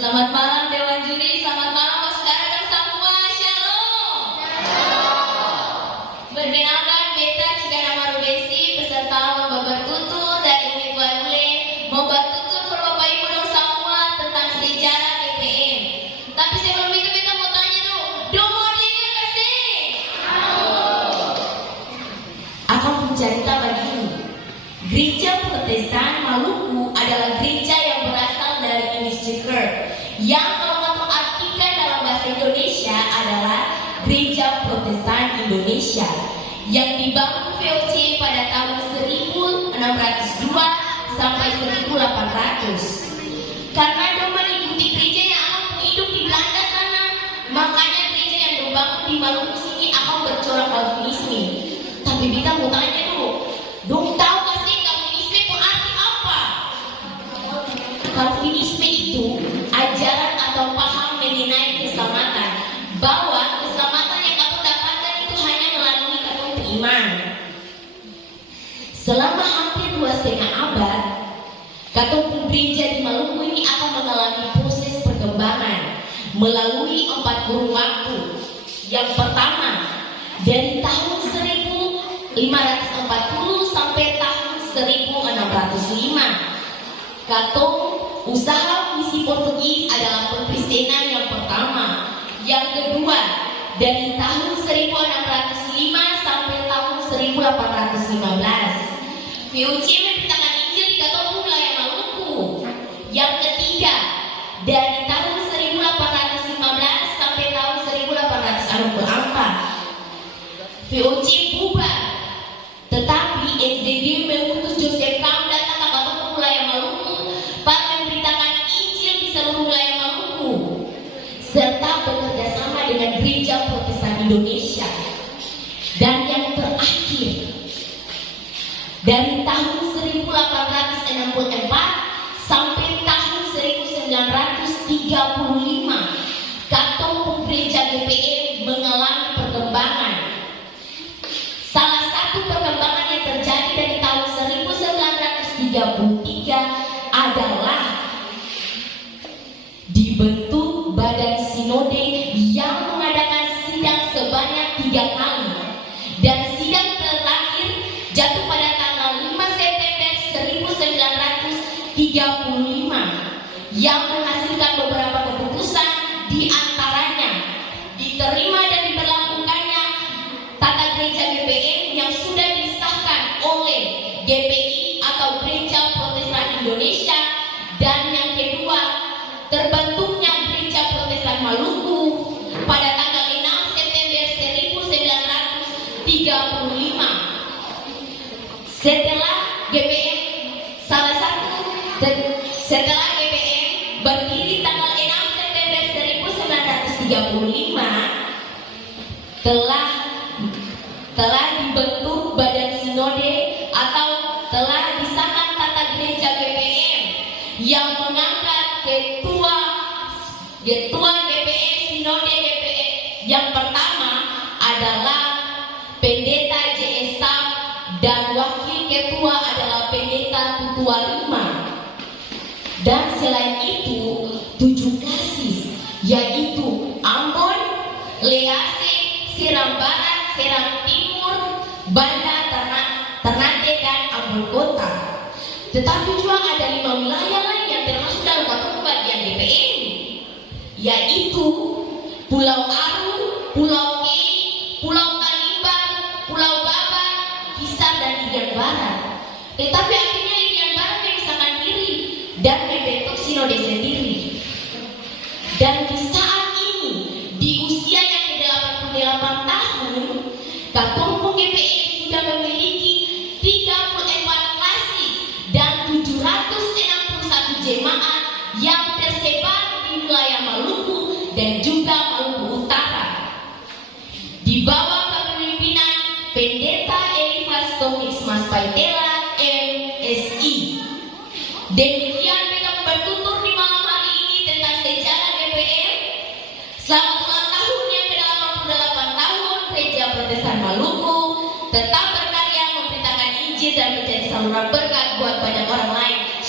Selamat malam Dewan Juri, selamat malam saudara dan semua, Shalom. Perkenalkan, beta Cikana Marubesi, peserta lomba bertutur dari unit Walule, mau bertutur ke Bapak Ibu dong semua tentang sejarah BPM. Tapi sebelum itu beta mau tanya dong mau dengar kasih? Akan bercerita begini, Gereja Protestan Maluku adalah gereja yang berasal dari Indonesia, yang kalau kita artikan dalam bahasa Indonesia adalah Gereja Protestan Indonesia, yang dibangun VOC pada tahun 1602 sampai 1800. Karena dong mengikuti gereja yang akan hidup di Belanda sana, makanya gereja yang dibangun di Maluku sini akan bercorak Calvinisme. Tapi kita mau tanya dong tahu gak sih Calvinisme itu arti apa? Calvinisme itu ajaran atau paham mengenai keselamatan, bahwa keselamatan yang kamu dapatkan itu hanya melalui kamu beriman. Selama hampir 2,5 abad, Katong gereja di Maluku ini akan mengalami proses perkembangan melalui 4 kurun waktu. Yang pertama, dari tahun 1540 sampai tahun 1605. Katong usaha misi Portugis adalah perkristenan yang pertama. Yang kedua, dari tahun 1605 sampai tahun 1815. VOC memberitakan Injil di Katong wilayah Maluku. Yang ketiga, dari tahun 1815 sampai tahun 1864. VOC bubar, tetapi SDG mengutus Joseph Kam datang ke Katong wilayah Maluku para memberitakan Injil di seluruh wilayah Maluku, serta bekerja sama dengan Gereja Protestan Indonesia. Dan yang terakhir, dari tahun 1864 sampai tahun 1935, Katong Gereja GPM mengalami perkembangan. Salah satu perkembangan yang terjadi dari tahun 1933 adalah dibentuk Badan Sinode yang mengadakan sidang sebanyak 3 kali, dan sidang terakhir jatuh pada tanggal 5 September 1935 yang menghasilkan beberapa keputusan, di antaranya diterima dan diberlakukannya tata gereja GPM yang sudah disahkan oleh GPI atau Gereja Protestan Indonesia, dan yang kedua, terbentuknya Gereja Protestan Maluku pada tanggal 6 September 1935. Setelah GPM berdiri tanggal 6 September 1935, telah dibentuk Badan Sinode atau telah disahkan tata gereja GPM yang mengangkat ketua GPM Sinode GPM. Yang pertama adalah Pendeta JS Tam, dan wakil ketua adalah Pendeta Tutua Rima. Dan selain itu 7 kasis, yaitu Ambon, Lease, Seram Barat, Seram Timur, Banda, Ternate, dan Ambon Kota. Tetapi juga ada 5 wilayah lain yang termasuk dalam Katong bagian DPM, yaitu Pulau Aru, Pulau Kei, Pulau Taliban, Pulau Baba, Kisar, dan Irian Barat. Tetapi akhirnya Irian Barat memisahkan diri dan membentuk sinode sendiri. Dan di saat ini, di usia yang ke-88 tahun, Katong GPM sudah memiliki 34 klasis dan 761 jemaat yang tersebar di wilayah Maluku dan juga Maluku Utara, di bawah kepemimpinan Pendeta Elifas Tomix Mas Paitela MSI. Demikian kita bertutur di malam hari ini tentang sejarah GPM. Selamat ulang tahun yang ke-88 tahun Gereja Protestan Maluku. Tetap berkarya memberitakan Injil dan menjadi saluran berkat buat banyak orang lain.